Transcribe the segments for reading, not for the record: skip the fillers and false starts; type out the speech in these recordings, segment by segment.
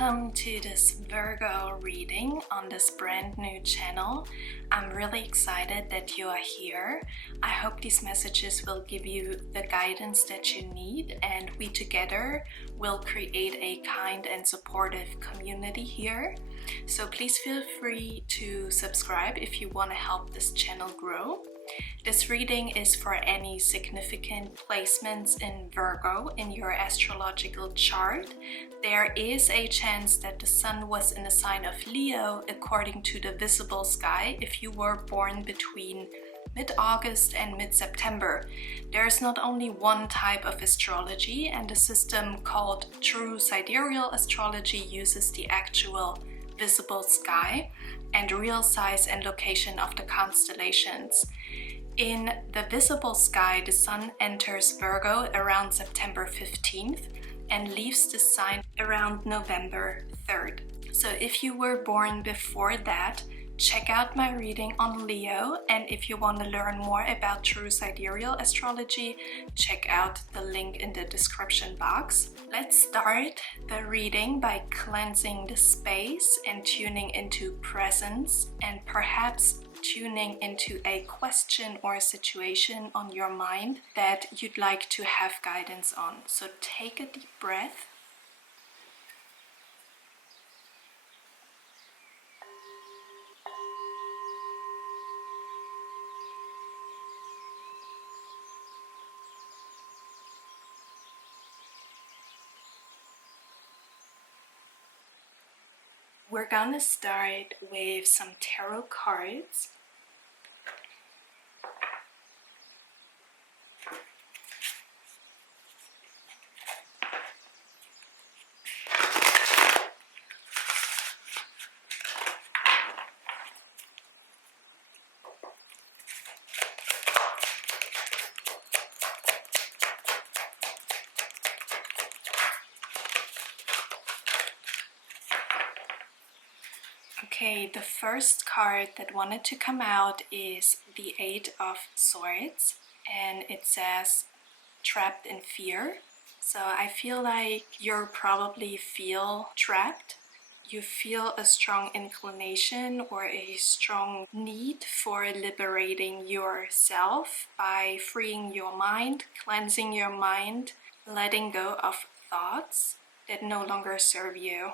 Welcome to this Virgo reading on this brand new channel. I'm really excited that you are here. I hope these messages will give you the guidance that you need, and we together will create a kind and supportive community here. So please feel free to subscribe if you want to help this channel grow. This reading is for any significant placements in Virgo in your astrological chart. There is a chance that the sun was in the sign of Leo according to the visible sky if you were born between mid-August and mid-September. There is not only one type of astrology, and the system called true Sidereal Astrology uses the actual visible sky and real size and location of the constellations. In the visible sky, the sun enters Virgo around September 15th and leaves the sign around November 3rd. So if you were born before that, check out my reading on Leo, and if you want to learn more about true Sidereal Astrology, check out the link in the description box. Let's start the reading by cleansing the space and tuning into presence, and perhaps tuning into a question or a situation on your mind that you'd like to have guidance on. So take a deep breath. We're gonna start with some tarot cards. Okay, the first card that wanted to come out is the Eight of Swords, and it says trapped in fear. So I feel like you probably feel trapped. You feel a strong inclination or a strong need for liberating yourself by freeing your mind, cleansing your mind, letting go of thoughts that no longer serve you.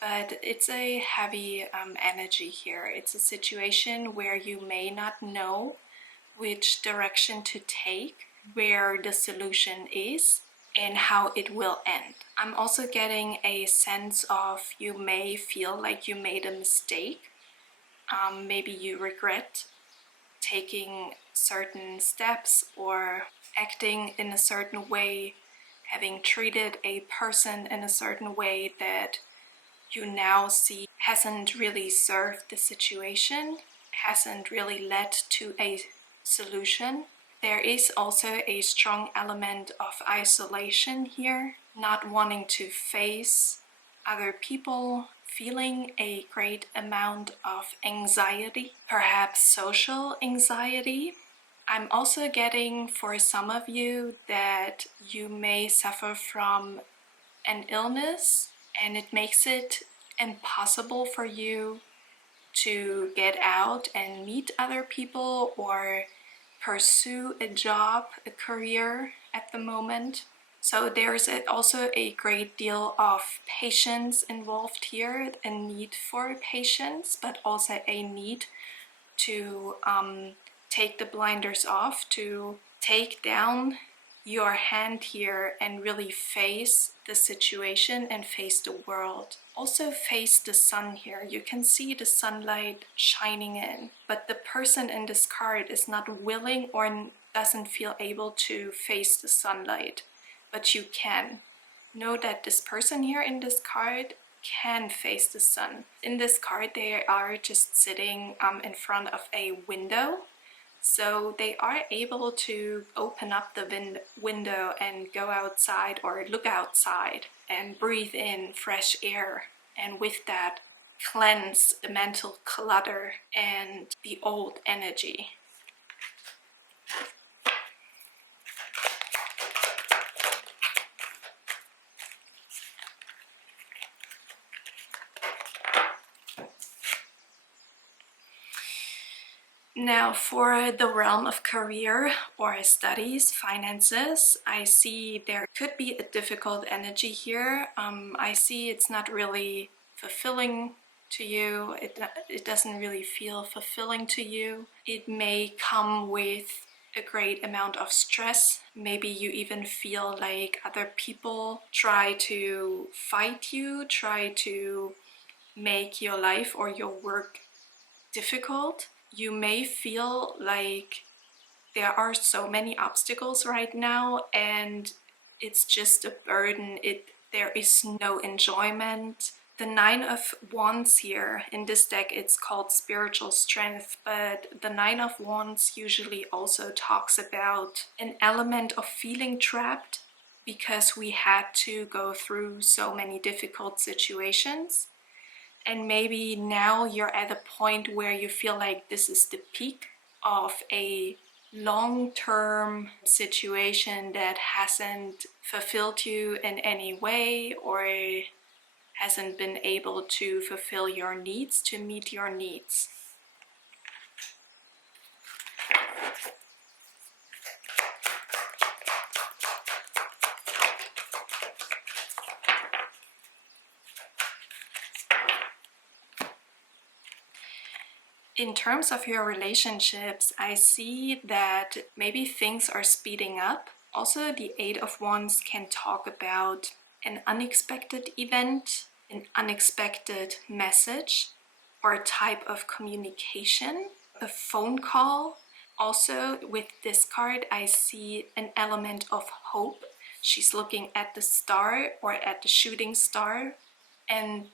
But it's a heavy energy here. It's a situation where you may not know which direction to take, where the solution is, and how it will end. I'm also getting a sense of you may feel like you made a mistake. Maybe you regret taking certain steps or acting in a certain way, having treated a person in a certain way that you now see hasn't really served the situation, hasn't really led to a solution. There is also a strong element of isolation here, not wanting to face other people, feeling a great amount of anxiety, perhaps social anxiety. I'm also getting for some of you that you may suffer from an illness, and it makes it impossible for you to get out and meet other people or pursue a job, a career at the moment. So there's also a great deal of patience involved here, a need for patience, but also a need to take the blinders off, to take down your hand here and really face the situation and face the world. Also face the sun here. You can see the sunlight shining in, but the person in this card is not willing or doesn't feel able to face the sunlight, but you can. Know that this person here in this card can face the sun. In this card, they are just sitting in front of a window. So they are able to open up the window and go outside or look outside and breathe in fresh air, and with that cleanse the mental clutter and the old energy. Now, for the realm of career or studies, finances, I see there could be a difficult energy here. I see it's not really fulfilling to you. It doesn't really feel fulfilling to you. It may come with a great amount of stress. Maybe you even feel like other people try to fight you, try to make your life or your work difficult. You may feel like there are so many obstacles right now and it's just a burden. There is no enjoyment. The Nine of Wands here in this deck, it's called spiritual strength, but the Nine of Wands usually also talks about an element of feeling trapped because we had to go through so many difficult situations. And maybe now you're at a point where you feel like this is the peak of a long-term situation that hasn't fulfilled you in any way or hasn't been able to fulfill your needs, to meet your needs. In terms of your relationships, I see that maybe things are speeding up. Also, the Eight of Wands can talk about an unexpected event, an unexpected message, or a type of communication, a phone call. Also, with this card, I see an element of hope. She's looking at the star or at the shooting star, and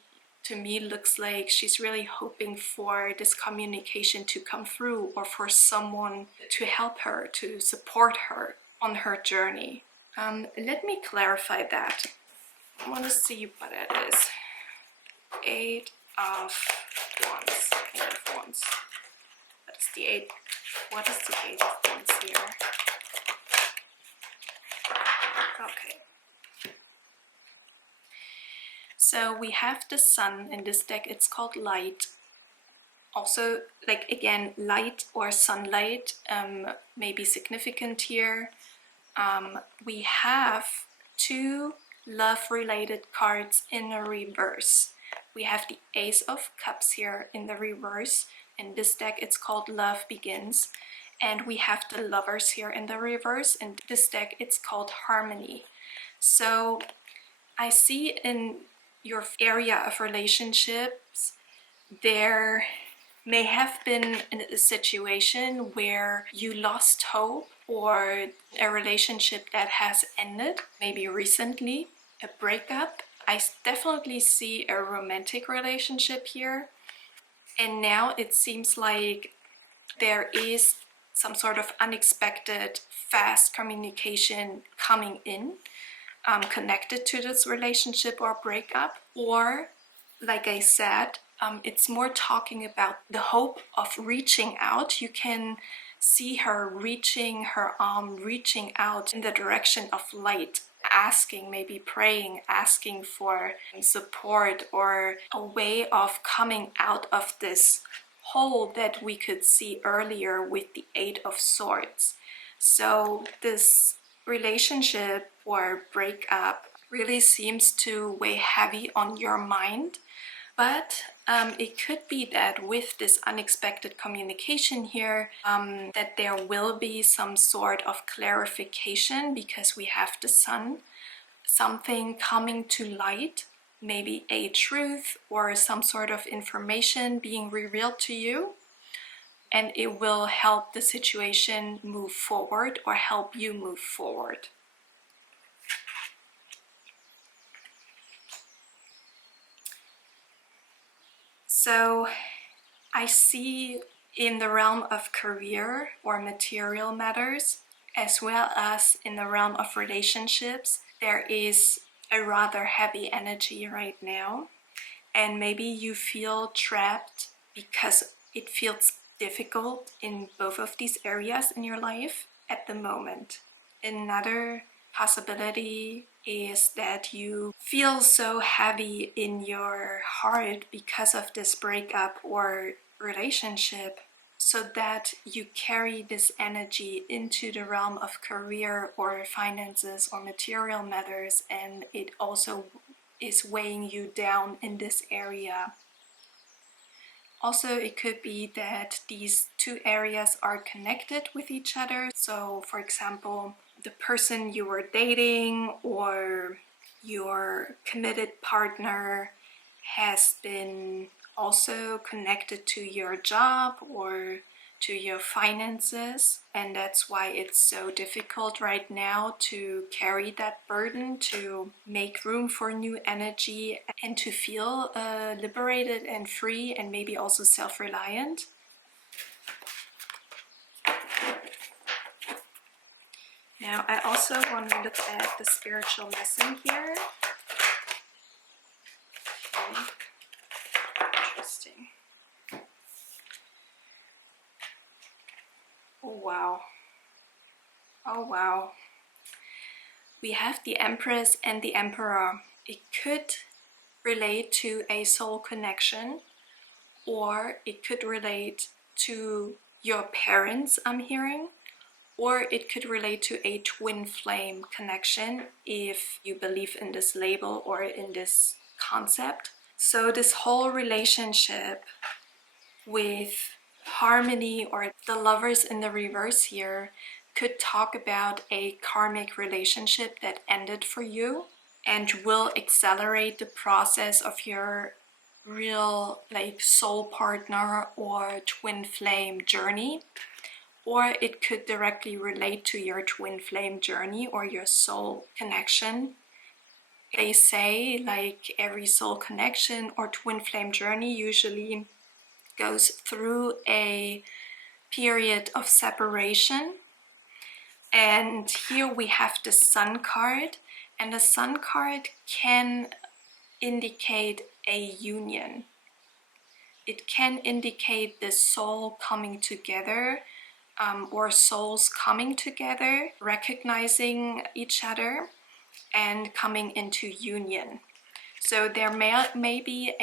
to me looks like she's really hoping for this communication to come through or for someone to help her, to support her on her journey. Let me clarify that. I want to see what it is. Eight of Wands. Eight of Wands. That's the eight. What is the Eight of Wands here? Okay. So we have the sun in this deck. It's called light. Also, like again, light or sunlight may be significant here. We have two love-related cards in a reverse. We have the Ace of Cups here in the reverse. In this deck, it's called Love Begins. And we have the Lovers here in the reverse. In this deck, it's called Harmony. So I see in your area of relationships, there may have been a situation where you lost hope or a relationship that has ended, maybe recently, a breakup. I definitely see a romantic relationship here. And now it seems like there is some sort of unexpected, fast communication coming in. Connected to this relationship or breakup, or like I said, it's more talking about the hope of reaching out. You can see her reaching her arm, reaching out in the direction of light, asking, maybe praying, asking for support or a way of coming out of this hole that we could see earlier with the Eight of Swords. So this relationship or breakup really seems to weigh heavy on your mind, but it could be that with this unexpected communication here, that there will be some sort of clarification because we have the sun, something coming to light, maybe a truth or some sort of information being revealed to you. And it will help the situation move forward or help you move forward. So I see in the realm of career or material matters, as well as in the realm of relationships, there is a rather heavy energy right now. And maybe you feel trapped because it feels difficult in both of these areas in your life at the moment. Another possibility is that you feel so heavy in your heart because of this breakup or relationship. so that you carry this energy into the realm of career or finances or material matters, and it also is weighing you down in this area. Also, it could be that these two areas are connected with each other. So, for example, the person you were dating or your committed partner has been also connected to your job or to your finances, and that's why it's so difficult right now to carry that burden, to make room for new energy and to feel liberated and free, and maybe also self-reliant. Now I also want to look at the spiritual lesson here. Okay. Interesting. Oh wow. Oh wow. We have the Empress and the Emperor. It could relate to a soul connection, or it could relate to your parents, I'm hearing, or it could relate to a twin flame connection if you believe in this label or in this concept. So this whole relationship with harmony, or the Lovers in the reverse here, could talk about a karmic relationship that ended for you and will accelerate the process of your real soul partner or twin flame journey. Or it could directly relate to your twin flame journey or your soul connection. They say every soul connection or twin flame journey usually goes through a period of separation. And here we have the Sun card, and the Sun card can indicate a union. It can indicate the soul coming together, or souls coming together, recognizing each other and coming into union. So there may be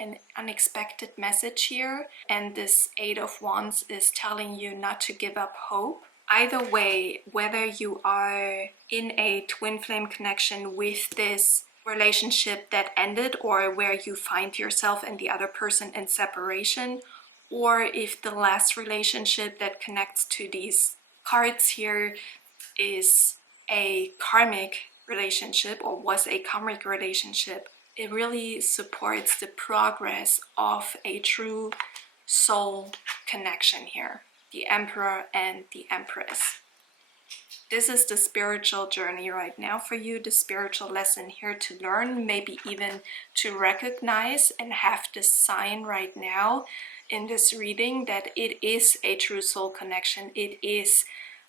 an unexpected message here, and this Eight of Wands is telling you not to give up hope. Either way, whether you are in a twin flame connection with this relationship that ended, or where you find yourself and the other person in separation, or if the last relationship that connects to these cards here is a karmic relationship or was a karmic relationship, it really supports the progress of a true soul connection here. The Emperor and the Empress. This is the spiritual journey right now for you, the spiritual lesson here to learn, maybe even to recognize and have this sign right now in this reading that it is a true soul connection. It is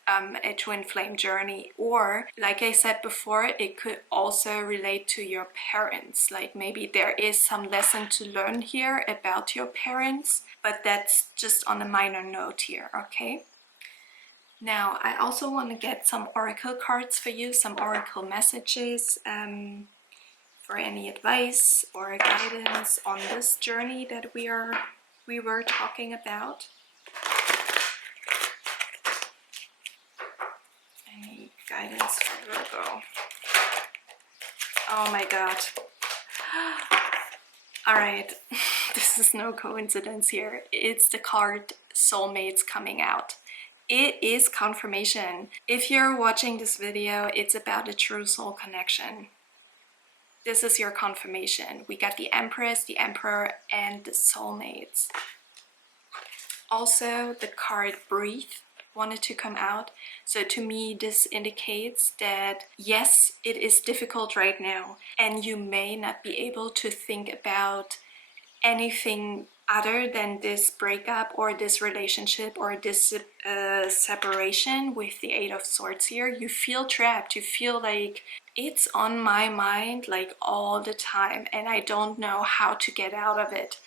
a twin flame journey, or like I said before, it could also relate to your parents. Like maybe there is some lesson to learn here about your parents, but that's just on a minor note here, okay? Now I also want to get some oracle cards for you, some oracle messages for any advice or guidance on this journey that we were talking about. Any guidance for Virgo? Oh my god. Alright, this is no coincidence here. It's the card Soulmates coming out. It is confirmation. If you're watching this video, it's about a true soul connection. This is your confirmation. We got the Empress, the Emperor, and the Soulmates. Also, the card Breathe wanted to come out. So to me, this indicates that yes, it is difficult right now, and you may not be able to think about anything other than this breakup or this relationship or this separation with the Eight of Swords here. You feel trapped. You feel like it's on my mind like all the time, and I don't know how to get out of it.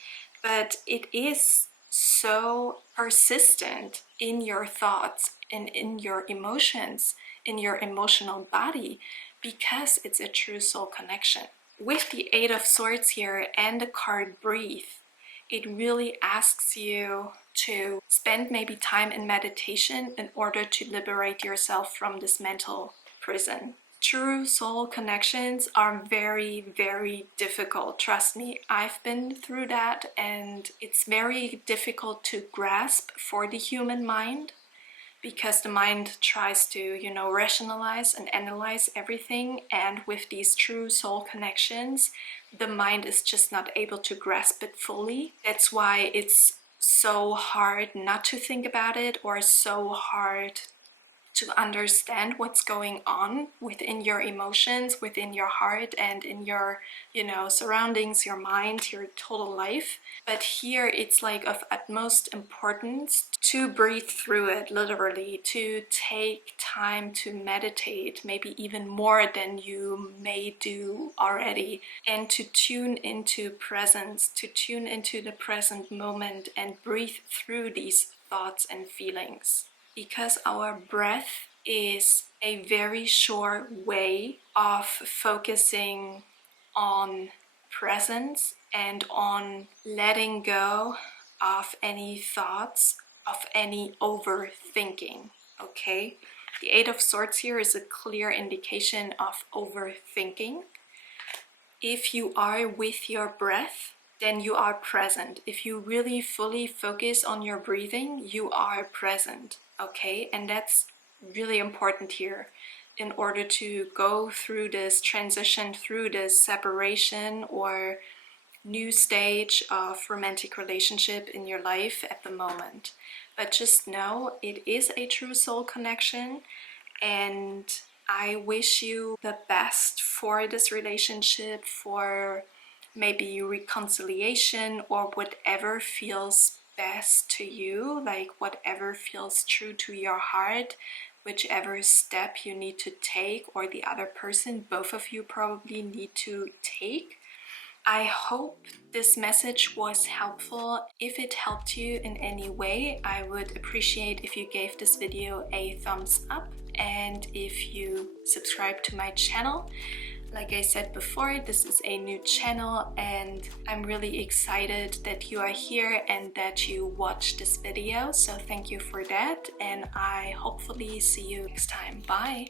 But it is so persistent in your thoughts and in your emotions, in your emotional body, because it's a true soul connection. With the Eight of Swords here and the card Breathe, it really asks you to spend maybe time in meditation in order to liberate yourself from this mental prison. True soul connections are very, very difficult. Trust me, I've been through that, and it's very difficult to grasp for the human mind, because the mind tries to, you know, rationalize and analyze everything, and with these true soul connections, the mind is just not able to grasp it fully. That's why it's so hard not to think about it, or so hard to understand what's going on within your emotions, within your heart, and in your, you know, surroundings, your mind, your total life. But here it's like of utmost importance to breathe through it, literally, to take time to meditate, maybe even more than you may do already, and to tune into presence, to tune into the present moment and breathe through these thoughts and feelings. Because our breath is a very short way of focusing on presence and on letting go of any thoughts, of any overthinking, okay? The Eight of Swords here is a clear indication of overthinking. If you are with your breath, then you are present. If you really fully focus on your breathing, you are present, okay? And that's really important here in order to go through this transition, through this separation or new stage of romantic relationship in your life at the moment. But just know it is a true soul connection, and I wish you the best for this relationship, for maybe reconciliation, or whatever feels best to you, like whatever feels true to your heart, whichever step you need to take, or the other person, both of you probably need to take. I hope this message was helpful. If it helped you in any way, I would appreciate if you gave this video a thumbs up, and if you subscribe to my channel. Like I said before, this is a new channel, and I'm really excited that you are here and that you watched this video. So thank you for that, and I hopefully see you next time. Bye!